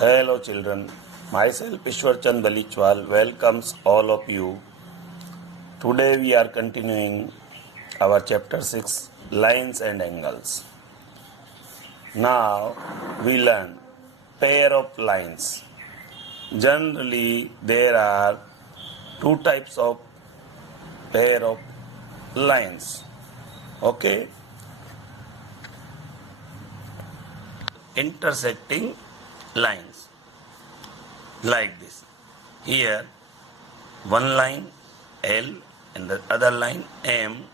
Hello children, myself Ishwarchand Balichwal welcomes all of you. Today we are continuing our chapter 6 lines and angles. Now we learn pair of lines. Generally there are two types of pair of lines. Okay? Intersecting lines like this. Here one line L and the other line M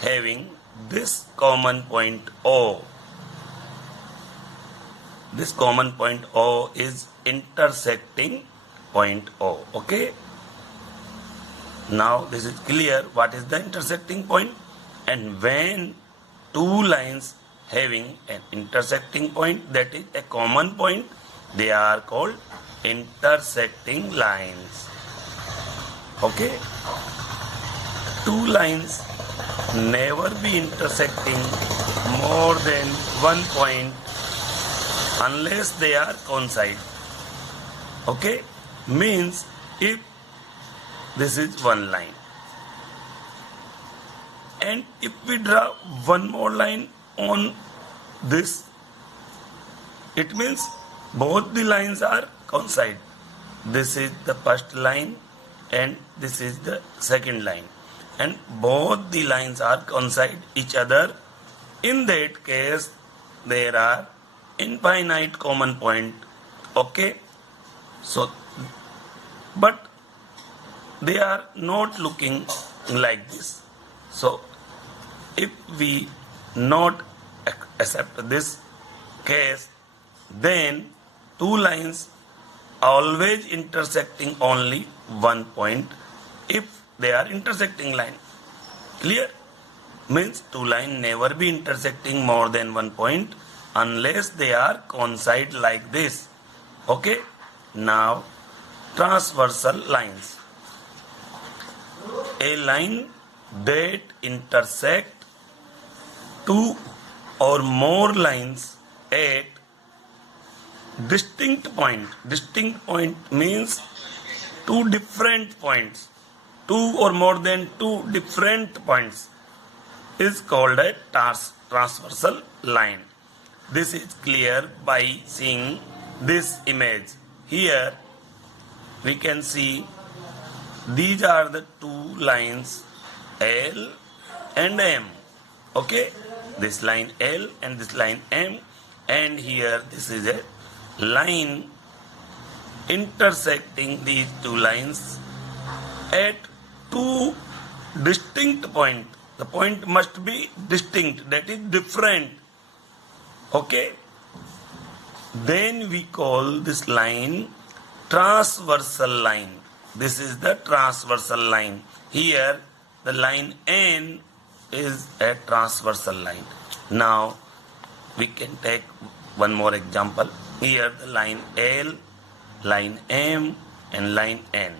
having this common point O. This common point O is intersecting point O. Okay? Now this is clear what is the intersecting point, and when two lines having an intersecting point, that is a common point, they are called intersecting lines. Okay? Two lines never be intersecting more than one point unless they are coincide. Okay? Means if this is one line and if we draw one more line on this, it means both the lines are coincide. This is the first line and this is the second line, and both the lines are coincide each other. In that case there are infinite common point. Okay, so but they are not looking like this. So if we not accept this case, then two lines always intersecting only one point if they are intersecting line. Clear? Means two lines never be intersecting more than one point unless they are coincide like this. Okay? Now transversal lines. A line that intersect two or more lines at distinct point. Distinct point means two different points. Two or more than two different points is called a transversal line. This is clear by seeing this image. Here we can see these are the two lines L and M. Okay, this line L and this line M, and here this is a line intersecting these two lines at two distinct points. The point must be distinct, that is different. Okay, then we call this line transversal line. This is the transversal line. Here the line N is a transversal line. Now we can take one more example. Here the line L, line M and line N,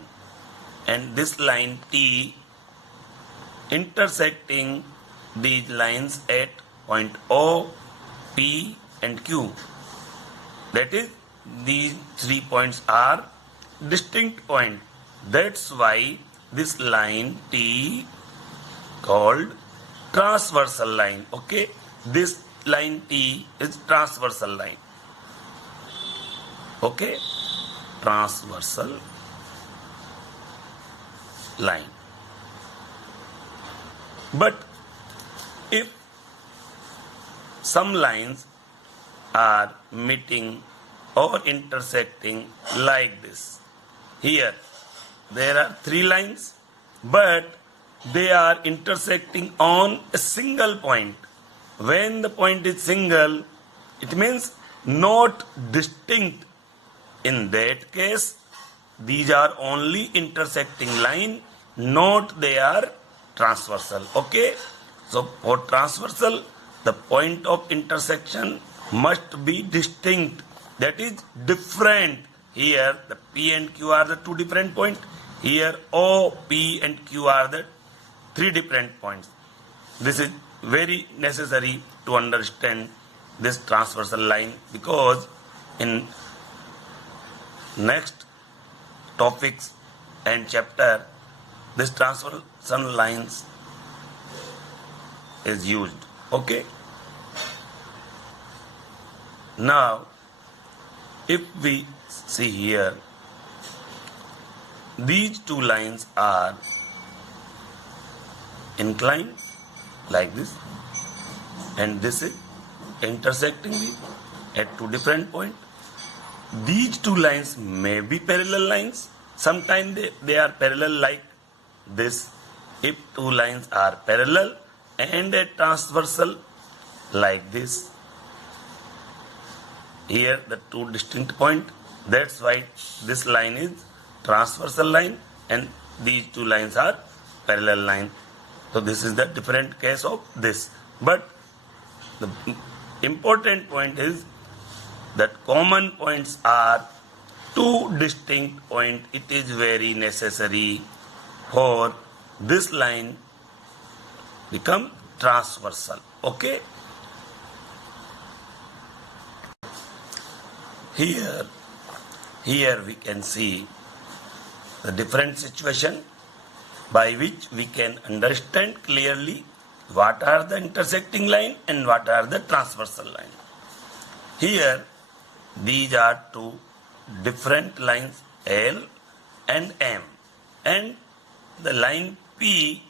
and this line T intersecting these lines at point O, P and Q. That is, these 3 points are distinct point. That's why this line T called transversal line. Okay, this line T is transversal line. Okay, transversal line. But if some lines are meeting or intersecting like this, here there are 3 lines, but they are intersecting on a single point. When the point is single, it means not distinct. In that case, these are only intersecting line, not they are transversal. Okay, so for transversal, the point of intersection must be distinct, that is different. Here the P and Q are the 2 different points. Here O, P and Q are the 3 different points. This is very necessary to understand this transversal line, because in next topics and chapter, this transversal lines is used. Okay. Now, if we see here, these two lines are inclined like this, and this is intersecting at two different points. These two lines may be parallel lines. Sometimes they are parallel like this. If two lines are parallel and a transversal like this, here the two distinct point, that's why this line is transversal line and these two lines are parallel line. So this is the different case of this. But the important point is that common points are two distinct points. It is very necessary for this line become transversal. Okay. Here we can see the different situation by which we can understand clearly what are the intersecting line and what are the transversal line. Here these are two different lines L and M, and the line P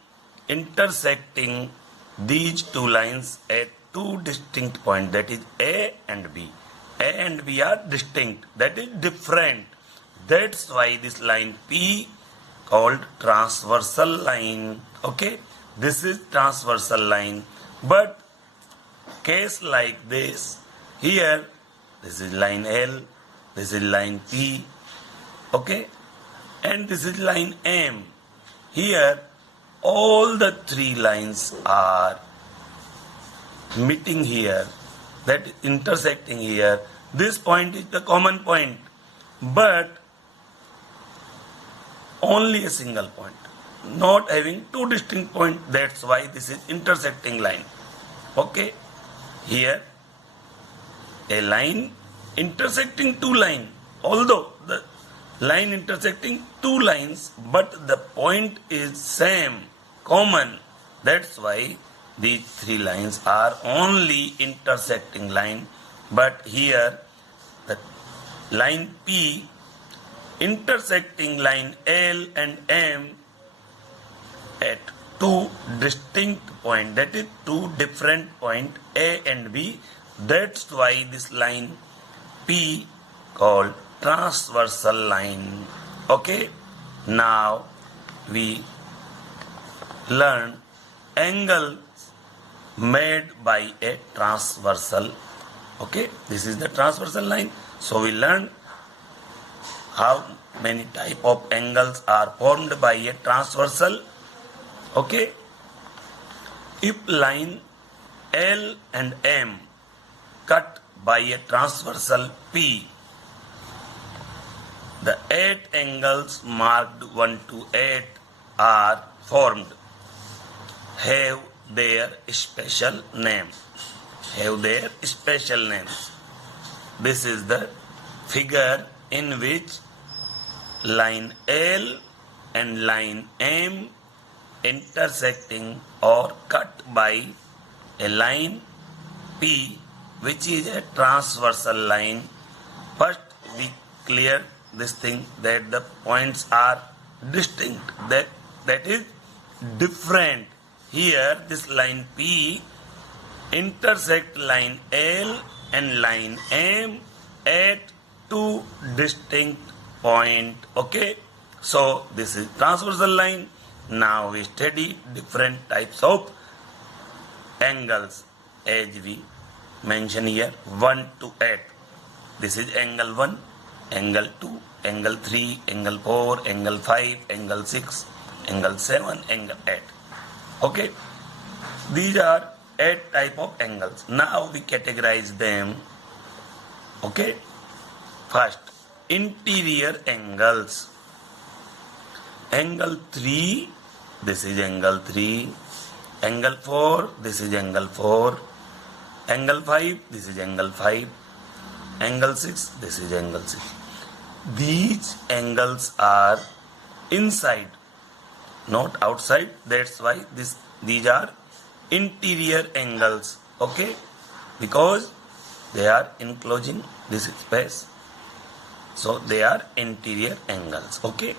intersecting these two lines at two distinct points, that is A and B. A and B are distinct, that is different. That's why this line P called transversal line. Okay, this is transversal line. But case like this, here this is line L, this is line P, okay, and this is line M. Here all the three lines are meeting here, that is intersecting here. This point is the common point, but only a single point, not having two distinct points. That's why this is intersecting line. Okay, here a line intersecting two lines, although the line intersecting two lines, but the point is same, common. That's why these three lines are only intersecting line. But here the line P intersecting line L and M at two distinct points, that is two different points A and B. That's why this line P called transversal line. Okay, now we learn angles made by a transversal. Okay, this is the transversal line. So we learn how many type of angles are formed by a transversal. Okay, if line L and M cut by a transversal P, the 8 angles marked 1 to 8 are formed. Have their special names. This is the figure in which line L and line M intersecting or cut by a line P, which is a transversal line. First we clear this thing that the points are distinct, that is different. Here this line P intersect line L and line M at two distinct points. Okay, so this is transversal line. Now we study different types of angles as we mention here 1 to 8. This is angle 1, angle 2, angle 3, angle 4, angle 5, angle 6, angle 7, angle 8. Okay, these are 8 type of angles. Now we categorize them. Okay, first interior angles. Angle 3, this is angle 3. Angle 4, this is angle 4. Angle 5, this is angle 5. Angle 6, this is angle 6. these angles are inside, not outside. That's why these are interior angles. Okay, because they are enclosing this space, so they are interior angles. Okay,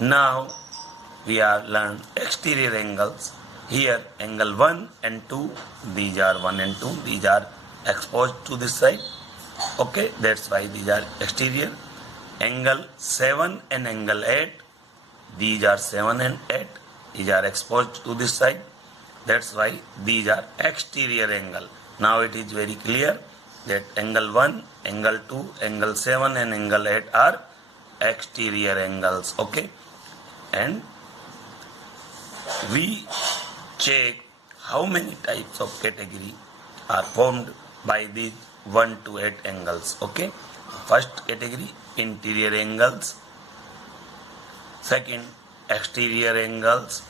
now we are learn exterior angles. Here angle 1 and 2, these are 1 and 2, these are exposed to this side. Okay, that's why these are exterior. Angle 7 and angle 8, these are 7 and 8, these are exposed to this side. That's why these are exterior angle. Now it is very clear that angle 1, angle 2, angle 7 and angle 8 are exterior angles. Okay, and we check how many types of category are formed by these 1 to 8 angles. Okay, first category interior angles, second exterior angles.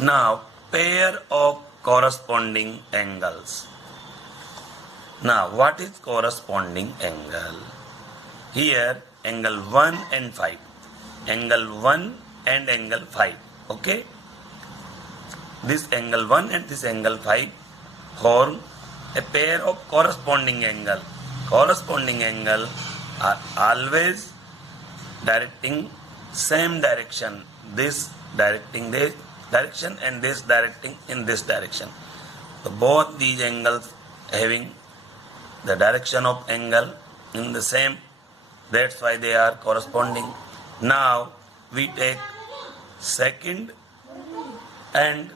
Now pair of corresponding angles. Now what is corresponding angle? Here angle 1 and 5, angle 1 and angle 5. Okay, this angle 1 and this angle 5 form a pair of corresponding angle. Corresponding angle are always directing same direction. This directing this direction and this directing in this direction. So both these angles having the direction of angle in the same. That's why they are corresponding. Now we take second and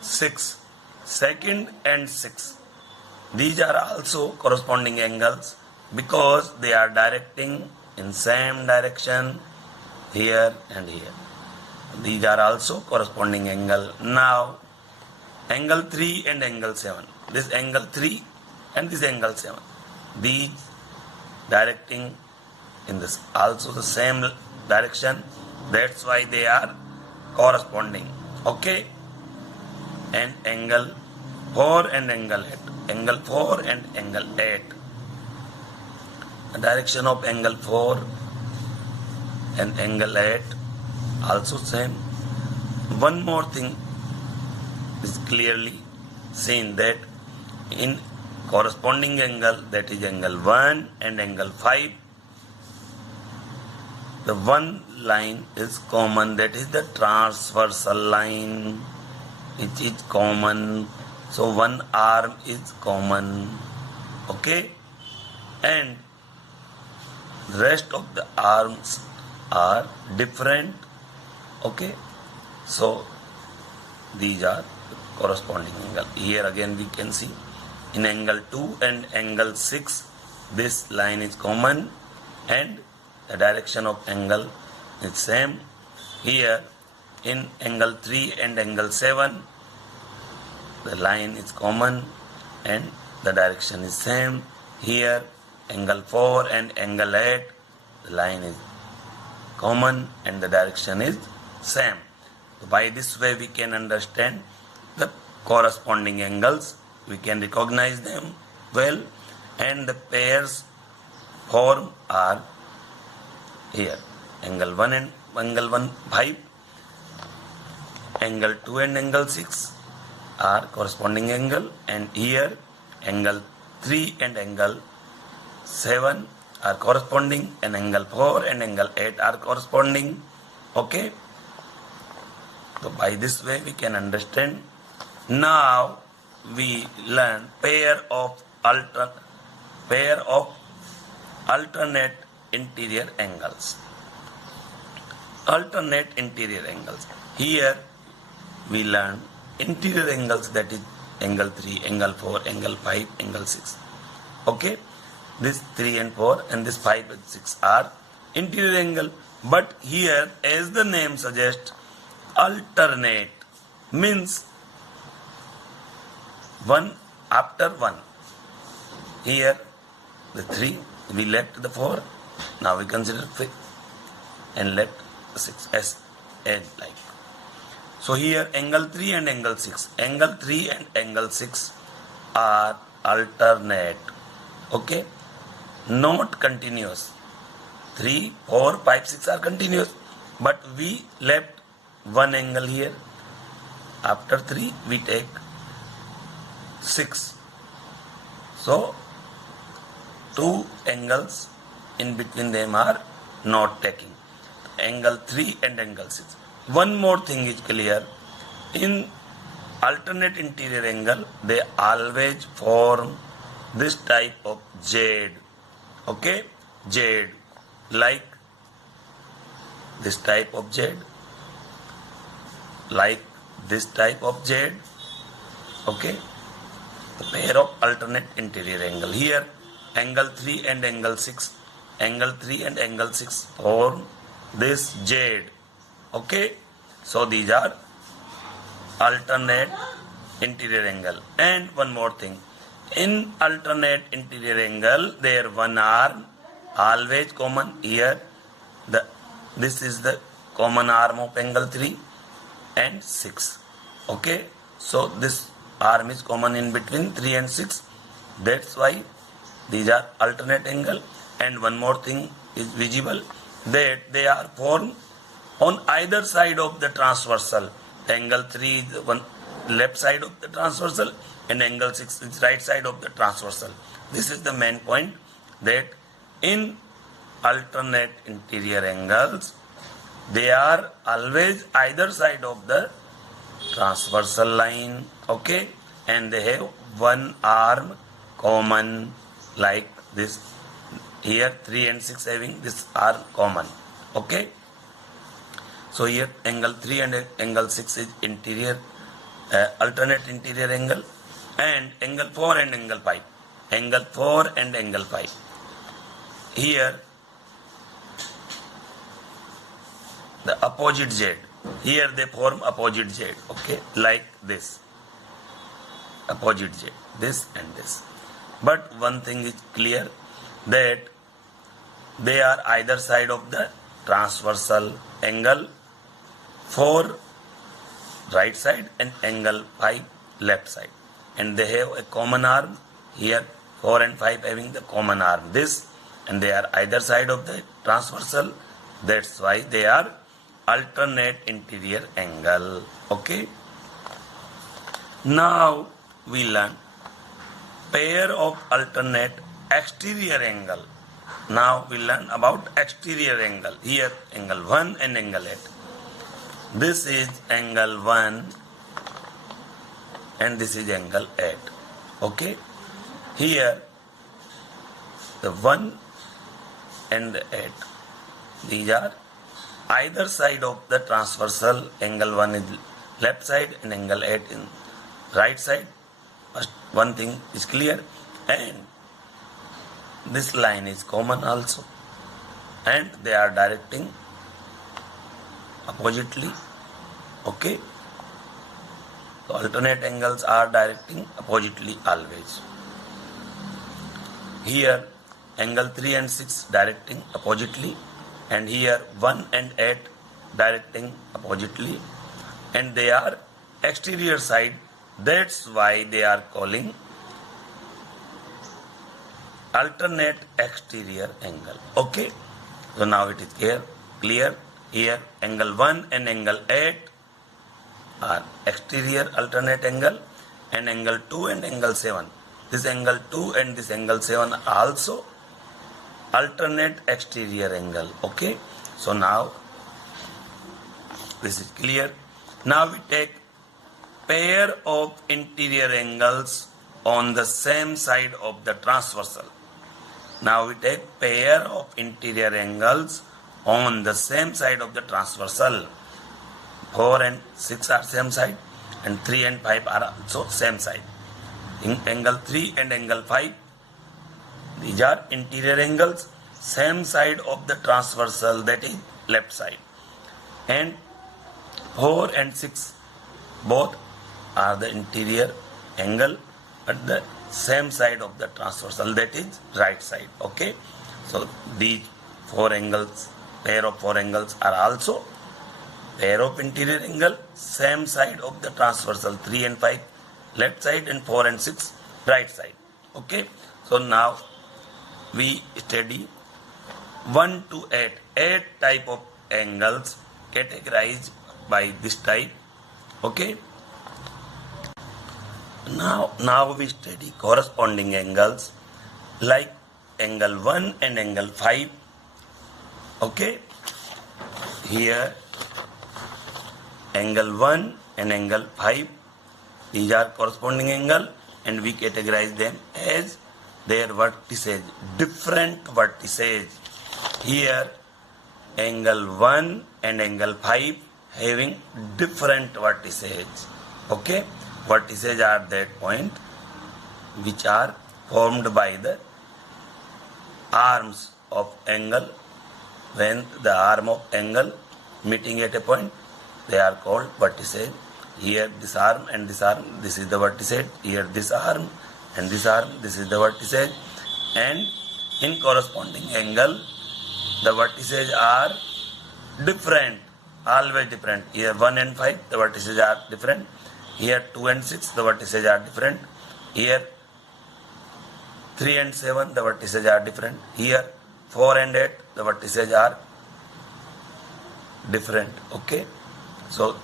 6. Second and 6. These are also corresponding angles because they are directing in same direction here and here. These are also corresponding angle. Now angle 3 and angle 7. This angle 3 and this angle 7. These directing in this also the same direction. That's why they are corresponding. Okay, and angle 4 and angle 8. Angle 4 and angle 8. The direction of angle 4 and angle 8 also same. One more thing is clearly seen that in corresponding angle, that is angle 1 and angle 5, the one line is common, that is the transversal line. It is common. So one arm is common. Okay, and the rest of the arms are different. Okay, so these are corresponding angle. Here again we can see in angle 2 and angle 6 this line is common and the direction of angle is same. Here in angle 3 and angle 7 the line is common and the direction is same. Here angle 4 and angle 8 the line is common and the direction is same. So by this way we can understand the corresponding angles. We can recognize them well, and the pairs form are here. Angle 1 and angle 1 5, angle 2 and angle 6 are corresponding angle, and here angle 3 and angle 7 are corresponding, and angle 4 and angle 8 are corresponding. Okay, so by this way we can understand. Now we learn pair of alternate interior angles. Alternate interior angles. Here we learn interior angles, that is angle 3, angle 4, angle 5, angle 6. Okay, this 3 and 4 and this 5 and 6 are interior angle. But here, as the name suggests, alternate means one after one. Here the 3, we left the 4, now we consider 5 and left the 6 as like. So here angle 3 and angle 6. Angle 3 and angle 6 are alternate. Okay, not continuous. 3, 4, 5, 6 are continuous. But we left one angle here. After 3, we take 6. So, 2 angles in between them are not taking. Angle 3 and angle 6. One more thing is clear. In alternate interior angle, they always form this type of Z. Okay? Z. Like this type of Z. Like this type of Z. Okay? The pair of alternate interior angle. Here, angle 3 and angle 6. Angle 3 and angle 6 form this Z. Okay? So these are alternate interior angle. And one more thing. In alternate interior angle, their one arm always common. Here, this is the common arm of angle 3 and 6. Okay? So this arm is common in between 3 and 6. That's why these are alternate angle. And one more thing is visible, that they are formed on either side of the transversal. Angle 3 is one left side of the transversal and angle 6 is right side of the transversal. This is the main point, that in alternate interior angles, they are always either side of the transversal line. Okay? And they have one arm common, like this. Here 3 and 6 having this arm common. Okay? So here angle 3 and angle 6 is interior, alternate interior angle, and angle 4 and angle 5. Angle 4 and angle 5. Here the opposite Z. Here they form opposite Z. Okay? Like this. Opposite Z. This and this. But one thing is clear, that they are either side of the transversal. Angle 4 right side and angle 5 left side. And they have a common arm. Here 4 and 5 having the common arm. This, and they are either side of the transversal. That's why they are alternate interior angle. Okay? Now we learn pair of alternate exterior angle. Now we learn about exterior angle. Here angle 1 and angle 8. This is angle 1 and this is angle 8. Okay? Here the 1 and the 8. These are either side of the transversal. Angle 1 is left side and angle 8 in right side. First one thing is clear. And this line is common also. And they are directing oppositely. Okay? So alternate angles are directing oppositely always. Here angle 3 and 6 directing oppositely, and here 1 and 8 directing oppositely, and they are exterior side. That's why they are calling alternate exterior angle. Okay? So now it is clear. Here angle 1 and angle 8 are exterior alternate angle, and angle 2 and angle 7. This angle 2 and this angle 7 are also alternate exterior angle. Okay? So now this is clear. Now we take pair of interior angles on the same side of the transversal. Now we take pair of interior angles on the same side of the transversal. 4 and 6 are same side, and 3 and 5 are also same side. In angle 3 and angle 5, these are interior angles, same side of the transversal, that is left side. And 4 and 6 both are the interior angle at the same side of the transversal, that is right side. Okay? So these 4 angles, pair of 4 angles are also pair of interior angle, same side of the transversal. 3 and 5 left side and 4 and 6 right side. Okay? So now we study 1 to 8. 8 type of angles categorized by this type. Okay. Now we study corresponding angles like angle 1 and angle 5. Okay. Here angle 1 and angle 5. These are corresponding angle and we categorize them as their vertices, different vertices. Here angle 1 and angle 5 having different vertices. Okay. Vertices are that point which are formed by the arms of angle. When the arm of angle meeting at a point, they are called vertices. Here this arm and this arm, this is the vertices. Here this arm and this arm, this is the vertices. And in corresponding angle, the vertices are different, always different. Here 1 and 5, the vertices are different. Here 2 and 6, the vertices are different. Here 3 and 7, the vertices are different. Here 4 and 8, the vertices are different. Okay. So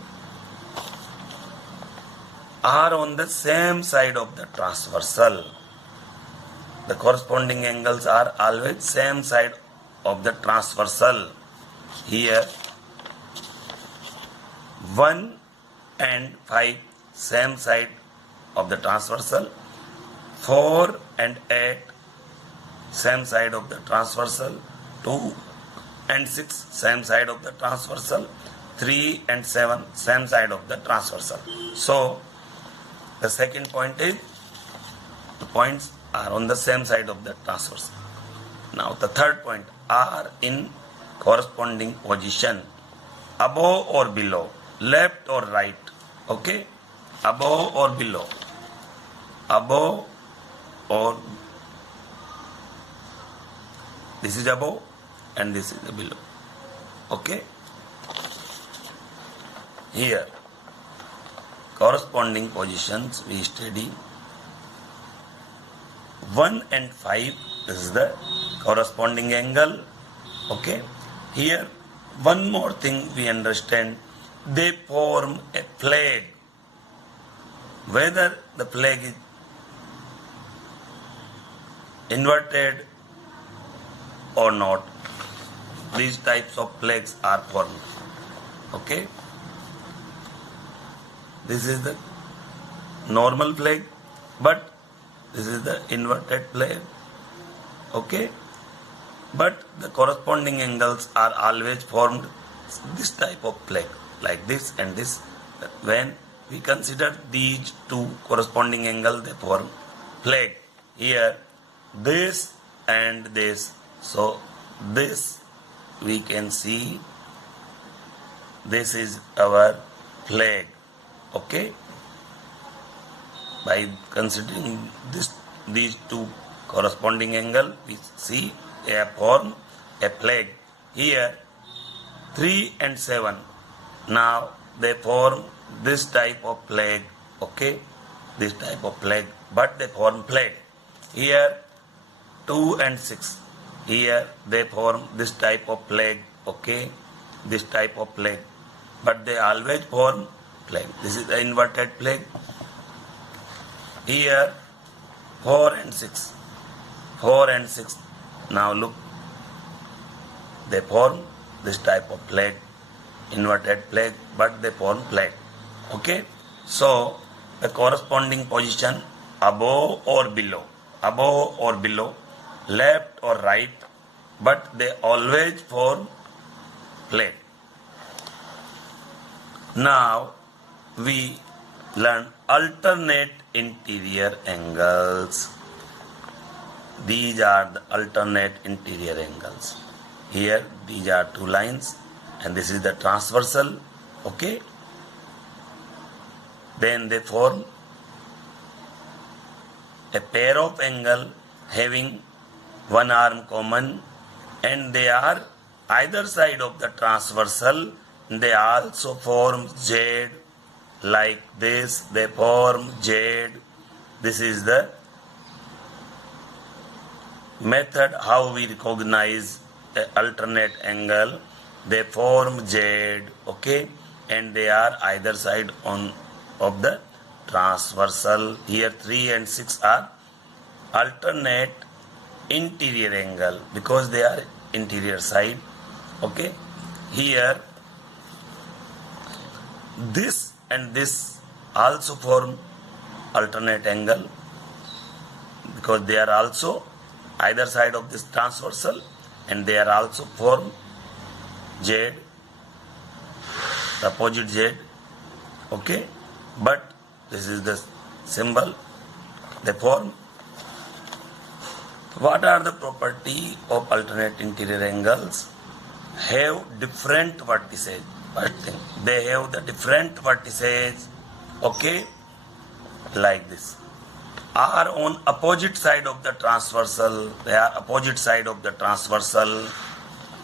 are on the same side of the transversal. The corresponding angles are always same side of the transversal. Here 1 and 5 same side of the transversal. 4 and 8 same side of the transversal. 2 and 6 same side of the transversal. 3 and 7 same side of the transversal. So the second point is the points are on the same side of the transversal. Now the third point, are in corresponding position above or below, left or right. Okay. Above or below. Above or this is above and this is the below. Okay. Here corresponding positions we study 1 and 5. This is the corresponding angle. Okay. Here one more thing we understand, they form a flag. Whether the flag is inverted or not, these types of flags are formed. Okay. This is the normal flag, but this is the inverted flag. Okay. But the corresponding angles are always formed this type of flag, like this and this. When we consider these two corresponding angles, they form flag. Here this and this. So this we can see, this is our flag. Okay. By considering these two corresponding angle, we see a form a flag. Here 3 and 7. Now they form this type of flag. Okay. This type of flag, but they form flag. Here 2 and 6. Here they form this type of flag. Okay. This type of flag, but they always form flag. This is the inverted flag. Here 4 and 6. 4 and 6. Now look, they form this type of flag, inverted flag, but they form flag. Okay. So the corresponding position above or below, left or right, but they always form flag. Now we learn alternate interior angles. These are the alternate interior angles. Here these are two lines and this is the transversal. Okay. Then they form a pair of angle having one arm common, and they are either side of the transversal. They also form Z, like this. They form Z. This is the method how we recognize alternate angle, they form Z, okay, and they are either side of the transversal. Here 3 and 6 are alternate interior angle because they are interior side, okay. Here this and this also form alternate angle because they are also either side of this transversal and they are also form Z, the opposite Z, okay. But this is the symbol they form. What are the property of alternate interior angles? Have different vertices. First thing, they have the different vertices, okay, like this. Are on opposite side of the transversal. They are opposite side of the transversal,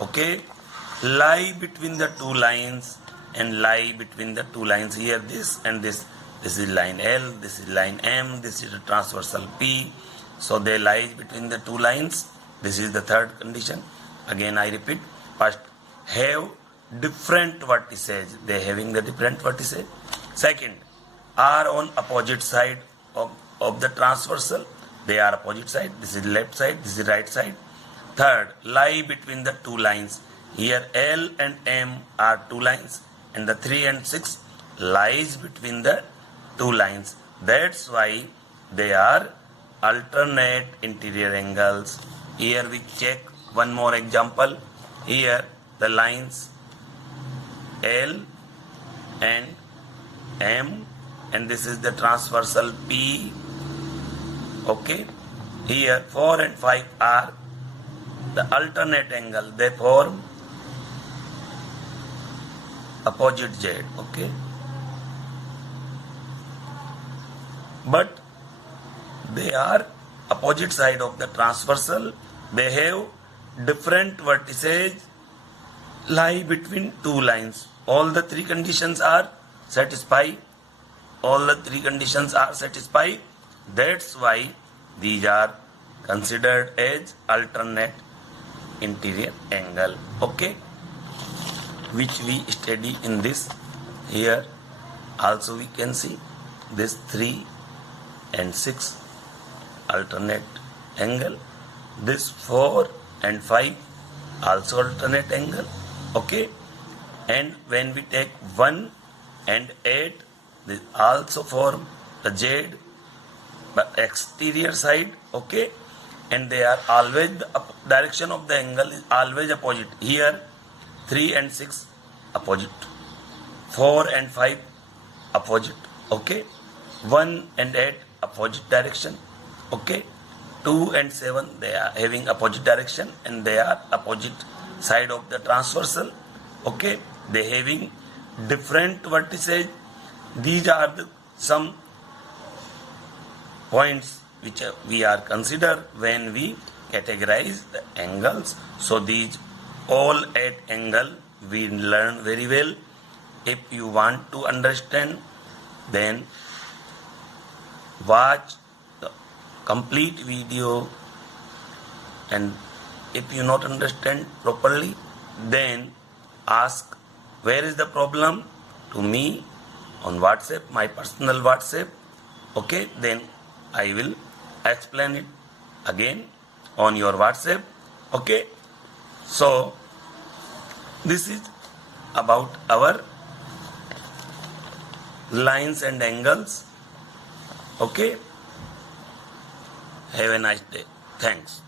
okay. Lie between the two lines and lie between the two lines. Here this and this. This is line L, this is line M, this is the transversal P. So they lie between the two lines. This is the third condition. Again I repeat. First, have different vertices. They having the different vertices. Second, are on opposite side of the transversal. They are opposite side. This is left side, this is right side. Third, lie between the two lines. Here L and M are two lines and the 3 and 6 lies between the two lines. That's why they are alternate interior angles. Here we check one more example. Here the lines L and M and this is the transversal P, okay. Here 4 and 5 are the alternate angle. They form opposite Z, okay. But they are opposite side of the transversal. They have different vertices lie between two lines. All the three conditions are satisfied. All the three conditions are satisfied. That's why these are considered as alternate interior angle, okay, which we study in this. Here also we can see this 3 and 6 alternate angle, this 4 and 5 also alternate angle, okay. And when we take 1 and 8, this also form the Z, but exterior side, okay. And they are always, the direction of the angle is always opposite. Here 3 and 6 opposite, 4 and 5 opposite, okay. 1 and 8 opposite direction, okay. 2 and 7 they are having opposite direction and they are opposite side of the transversal, okay. They having different vertices. These are the some points which we are consider when we categorize the angles. So these all 8 angle we learn very well. If you want to understand, then watch the complete video, and if you not understand properly, then ask where is the problem to me on WhatsApp, my personal WhatsApp, okay. Then I will explain it again on your WhatsApp, okay. So this is about our lines and angles, okay. Have a nice day. Thanks.